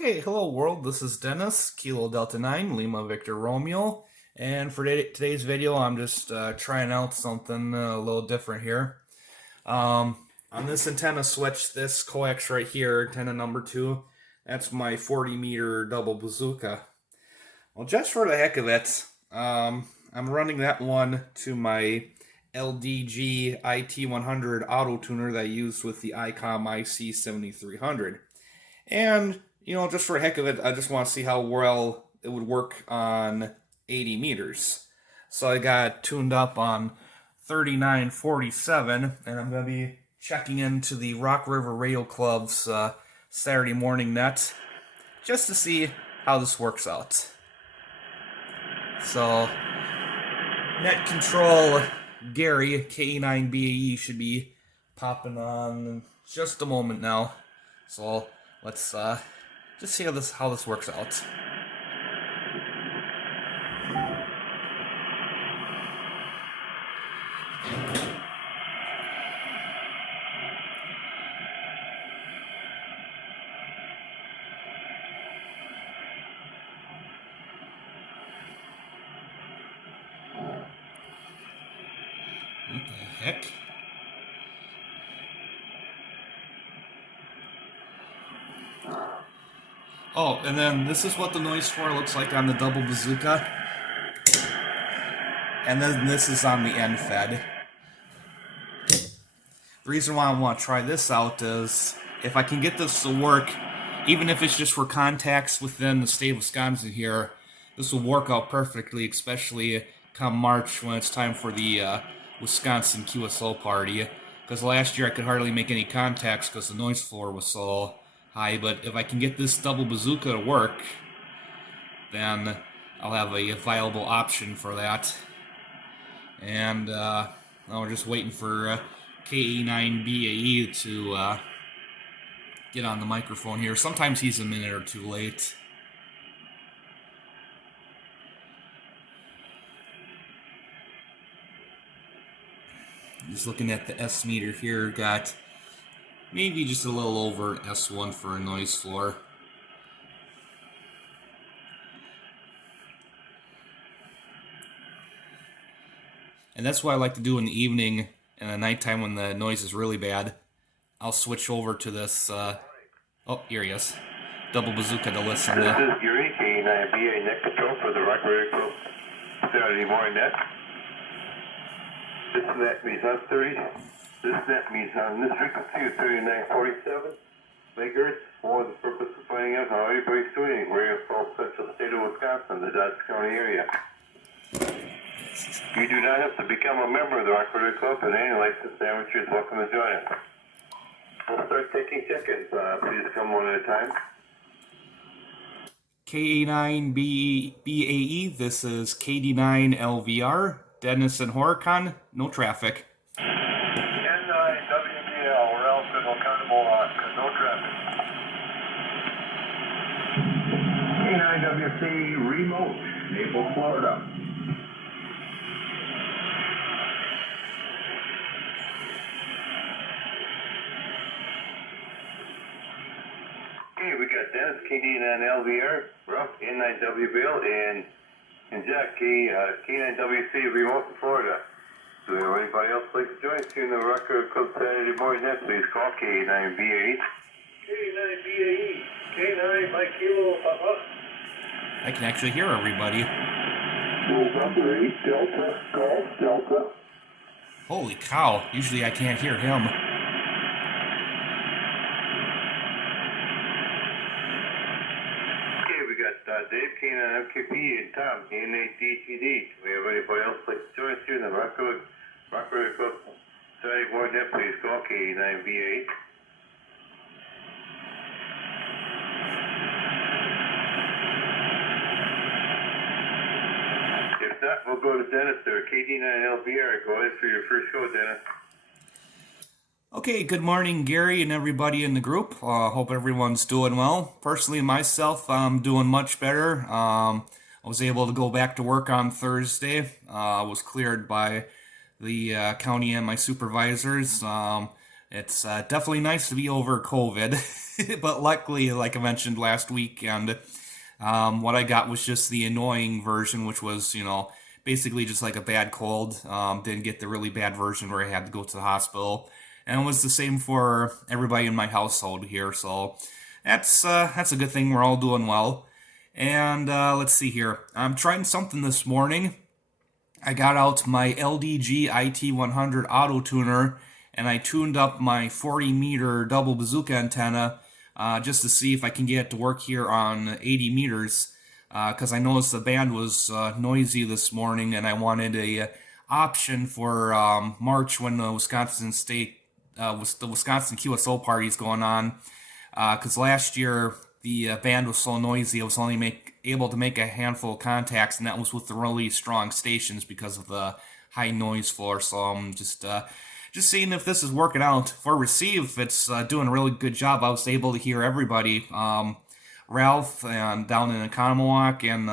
Okay, hello world, this is Dennis, Kilo Delta 9, Lima Victor Romeo, and for today's video I'm just trying out something a little different here. On this antenna switch, this coax right here, antenna number 2, that's my 40 meter double bazooka. Well, just for the heck of it, I'm running that one to my LDG IT100 auto tuner that I used with the ICOM IC7300. And, just for the heck of it, I just want to see how well it would work on 80 meters. So I got tuned up on 3947, and I'm going to be checking into the Rock River Radio Club's Saturday morning net just to see how this works out. So, net control Gary, KE9BAE, should be popping on in just a moment now. So, let's just see how this works out. What the heck? Oh, and then this is what the noise floor looks like on the double bazooka. And then this is on the end fed. The reason why I want to try this out is if I can get this to work, even if it's just for contacts within the state of Wisconsin here, this will work out perfectly, especially come March when it's time for the Wisconsin QSO party. Because last year I could hardly make any contacts because the noise floor was so high, but if I can get this double bazooka to work, then I'll have a viable option for that. And we're just waiting for KE9BAE to get on the microphone here. Sometimes he's a minute or two late. Just looking at the S meter here, got maybe just a little over S1 for a noise floor. And that's what I like to do in the evening and at nighttime when the noise is really bad. I'll switch over to this, oh, here he is. Double bazooka to listen to. This is Yuri, KE9BA net control for the Rock River Club Saturday morning net. This net means on 30. This net means on this frequency of 3947 megahertz for the purpose of finding out how everybody's doing. We're in South Central State of Wisconsin, the Dodge County area. You do not have to become a member of the Rock River Club, and any licensed amateur is welcome to join us. We'll start taking check-ins. Please come one at a time. KA9BAE, this is KD9LVR, Dennis and Horicon, no traffic. N9WBL, we're all good, we'll count them all on, no traffic. K9WC remote, Naples, Florida. Okay, we got Dennis, KD9LVR, Ruff, N9WBL, and Jack, K9WC remote in Florida. Do we have anybody else like to join us here in the Rock River Club Saturday morning net? Please call K9BAE. K9BAE. K9 by Kilo Papa. I can actually hear everybody. November 8 Delta, Golf Delta. Holy cow, usually I can't hear him. Okay, we got Dave, K9MKP, and Tom, N8DTD. Do we have anybody else like to join us here in the Rock River Club Saturday morning net? Please call K9BAE. If not, we'll go to Dennis there, KD9LVR. Go ahead for your first show, Dennis. Okay, good morning, Gary and everybody in the group. Hope everyone's doing well. Personally, myself, I'm doing much better. I was able to go back to work on Thursday. I was cleared by the county and my supervisors. It's definitely nice to be over COVID, but luckily, like I mentioned last weekend, what I got was just the annoying version, which was, basically just like a bad cold. Didn't get the really bad version where I had to go to the hospital, and it was the same for everybody in my household here. So that's a good thing. We're all doing well. And let's see here. I'm trying something this morning. I got out my LDG IT100 auto tuner and I tuned up my 40 meter double bazooka antenna just to see if I can get it to work here on 80 meters. Because I noticed the band was noisy this morning and I wanted a option for March when the Wisconsin QSO party's going on. Because last year the band was so noisy, I was only able to make a handful of contacts, and that was with the really strong stations because of the high noise floor. So I'm just seeing if this is working out. For receive, it's doing a really good job. I was able to hear everybody. Ralph and down in Economowalk and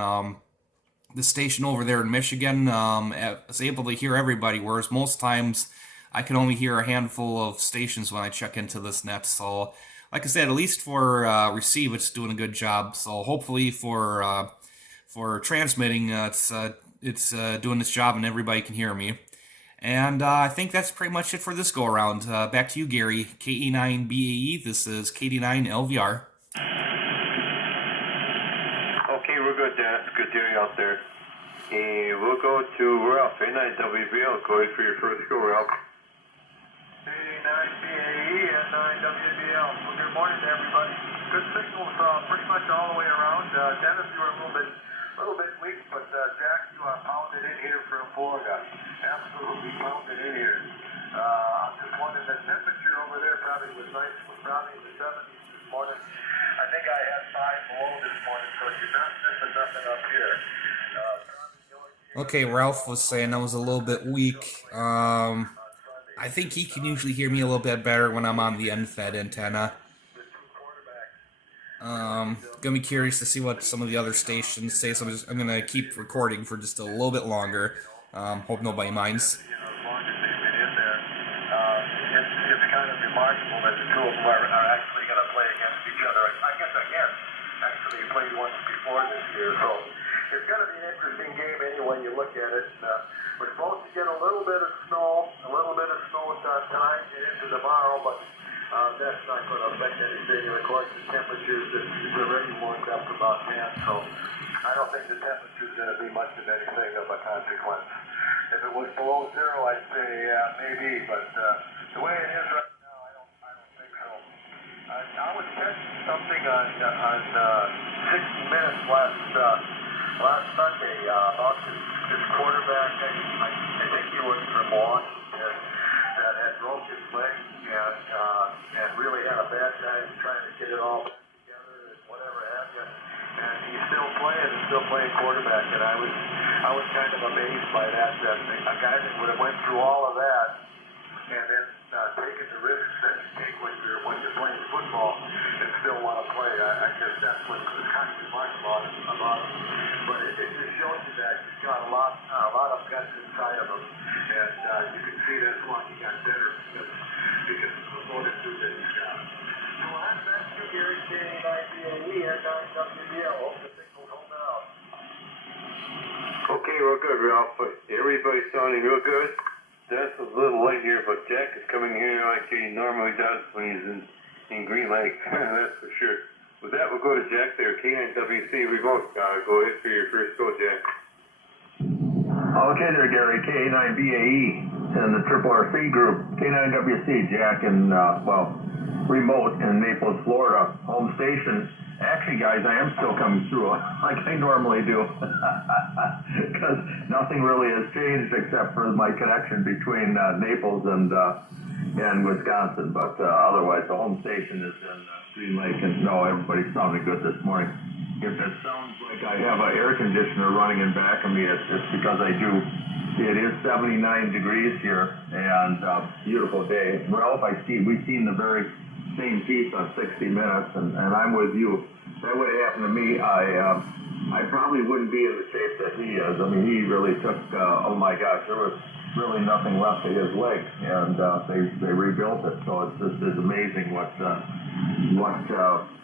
the station over there in Michigan, I was able to hear everybody, whereas most times I can only hear a handful of stations when I check into this net. So, like I said, at least for receive, it's doing a good job. So hopefully for transmitting, it's doing its job and everybody can hear me. And I think that's pretty much it for this go around. Back to you, Gary. KE9BAE. This is KD9LVR. Okay, we're good, Dennis. Good to hear you out there. And we'll go to Ralph, N9WBL. Go ahead for your first go, Ralph. KD9BAE and 9WBL. Well, good morning to everybody. Good signals pretty much all the way around. Dennis, you were a little bit weak, but Jack, you pounded in here from Florida. Absolutely pounded in here. I'm just wondering, the temperature over there probably was nice. Was probably in the 70s this morning. I think I had 5 below this morning, so you're not missing nothing up here. Okay, Ralph was saying I was a little bit weak. I think he can usually hear me a little bit better when I'm on the unfed antenna. Gonna be curious to see what some of the other stations say, so I'm gonna keep recording for just a little bit longer. Hope nobody minds. As long as they've been in there, it's kind of remarkable that the two of them are actually going to play against each other. I guess again, actually played once before this year, so it's going to be an interesting game anyway you look at it. We're supposed to get a little bit of snow tonight and into tomorrow, but that's not going to affect anything. And of course, the temperatures is already warmed up to about 10, so I don't think the temperature is going to be much of anything of a consequence. If it was below zero, I'd say yeah, maybe, but the way it is right now, I don't think so. I was catching something on 60 Minutes last Sunday about this quarterback. I think he was from Washington that had broke his leg and really had a bad time trying to get it all back together and whatever have you. And he's still playing quarterback, and I was kind of amazed by that a guy that would have went through all of that and then taken the risks that you take when you're playing football and still want to play. I guess that's what's kind of remarkable about him. But it just shows you that he's got a lot of guts inside of him, and you can see that's why he got better because of the fortitude that he's got. So that's you, Gary, KD9BAE and 9WBL. Hope the signal's holding out. Okay, real good, Ralph. Everybody's sounding real good. Dennis was a little late here, but Jack is coming here like he normally does when he's in Green Lake. That's for sure. With that, we'll go to Jack there. K9WC remote. Go ahead for your first go, Jack. Okay there, Gary. K9BAE and the Triple RC group. K9WC, Jack, and, remote in Naples, Florida. Home station. Actually, guys, I am still coming through like I normally do because nothing really has changed except for my connection between Naples and Wisconsin. But otherwise, the home station is in Green Lake, and no, everybody's sounding good this morning. If it sounds like I have an air conditioner running in back of me, it's because I do. It is 79 degrees here, and beautiful day. Ralph, we've seen the very same piece on 60 Minutes, and I'm with you. If that would have happened to me, I probably wouldn't be in the shape that he is. I mean, he really took, oh my gosh, there was really nothing left of his leg, and they rebuilt it. So it's just is amazing what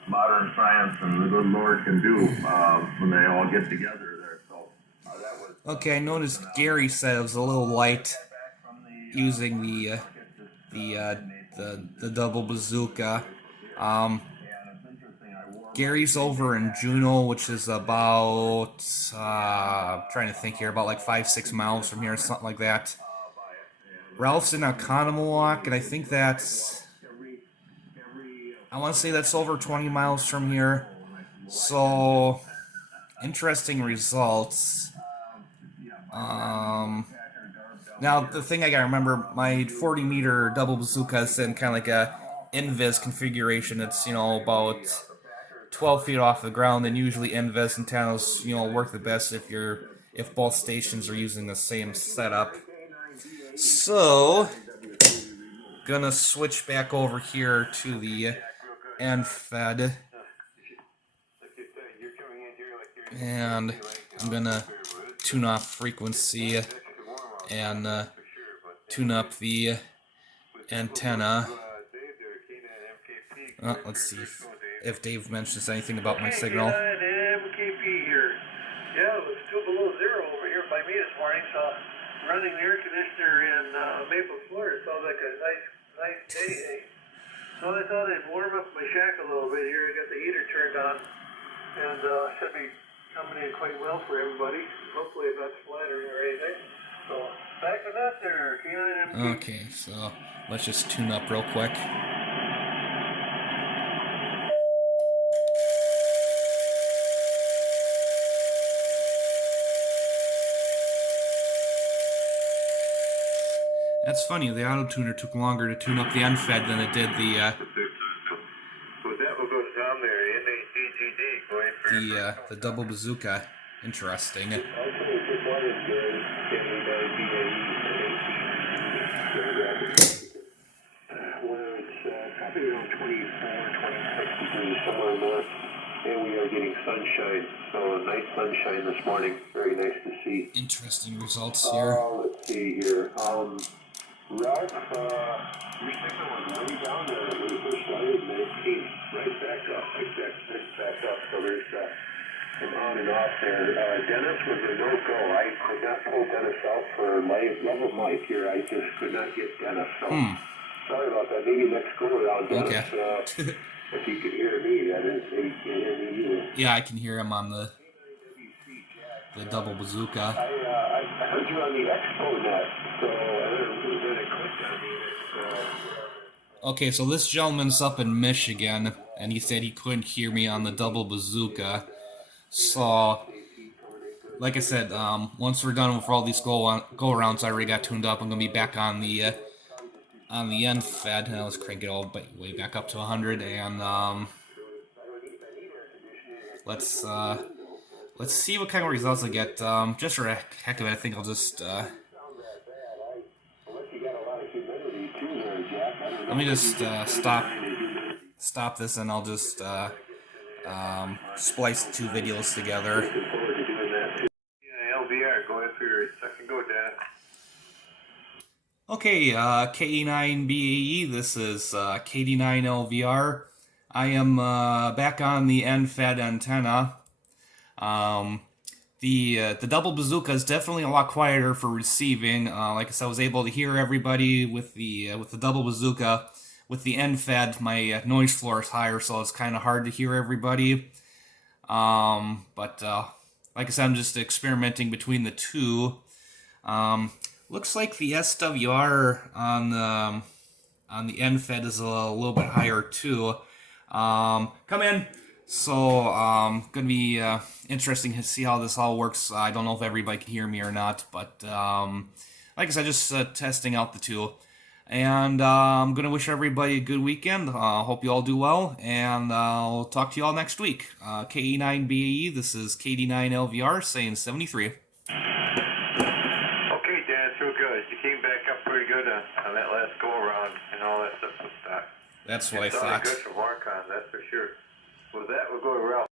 modern science and the good Lord can do when they all get together there. So that was. Okay, I noticed Gary said it was a little light using the double bazooka. Gary's over in Juneau, which is about I'm trying to think here, about like 5-6 miles from here, something like that. Ralph's in Oconomowoc, and I think that's, I want to say that's over 20 miles from here. So interesting results. Now the thing I gotta remember, my 40-meter double bazooka is in kind of like a invis configuration. It's, you know, about 12 feet off the ground, and usually invis antennas, you know, work the best if both stations are using the same setup. So gonna switch back over here to the end fed, and I'm gonna tune off frequency and tune up the antenna. Let's see if Dave mentions anything about my signal. MKP here. Yeah, it was 2 below zero over here by me this morning, so running the air conditioner in Maple Florida sounds like a nice day, eh? So I thought I'd warm up my shack a little bit here. I got the heater turned on, and should be coming in quite well for everybody. Hopefully it's not flattering or anything. So back to that there, K9MKP. Okay, so let's just tune up real quick. That's funny, the auto tuner took longer to tune up the unfed than it did the double bazooka. Interesting. Probably around 24, 26 degrees, somewhere in there. And we are getting sunshine, so nice sunshine this morning. Very nice to see. Interesting results here. Let's see here. Ralph, your signal was way down there when we first started, and it came right back up, back up. So there's some on and off there. Dennis was a no-go. I could not pull Dennis out for love of life here. I just could not get Dennis. So sorry about that. Maybe next go around, Dennis. Okay. If you could hear me, that is, you can hear me either. Yeah, I can hear him on the double bazooka. I heard you on the Expo net, so then it clicked on me. Okay, so this gentleman's up in Michigan, and he said he couldn't hear me on the double bazooka. So, like I said, once we're done with all these go-arounds, I already got tuned up. I'm gonna be back on the end fed, and let's crank it all way back up to 100, and let's see what kind of results I get. Just for the heck of it, I think I'll just let me just stop this, and I'll just splice the two videos together. LVR, go ahead for your second go, Dad. Okay, KE9BAE, this is KD9LVR. I am back on the end-fed antenna. The double bazooka is definitely a lot quieter for receiving. Like I said, I was able to hear everybody with the double bazooka. With the end-fed, my noise floor is higher, so it's kind of hard to hear everybody. But like I said, I'm just experimenting between the two. Looks like the SWR on the end fed is a little bit higher too. Come in. So gonna be interesting to see how this all works. I don't know if everybody can hear me or not, but like I said, just testing out the two. And I'm gonna wish everybody a good weekend. Hope you all do well, and I'll talk to you all next week. KE9BAE, this is KD9LVR saying 73. Real good. You came back up pretty good on that last go around and all that stuff with that. That's what I thought. Good for Mark.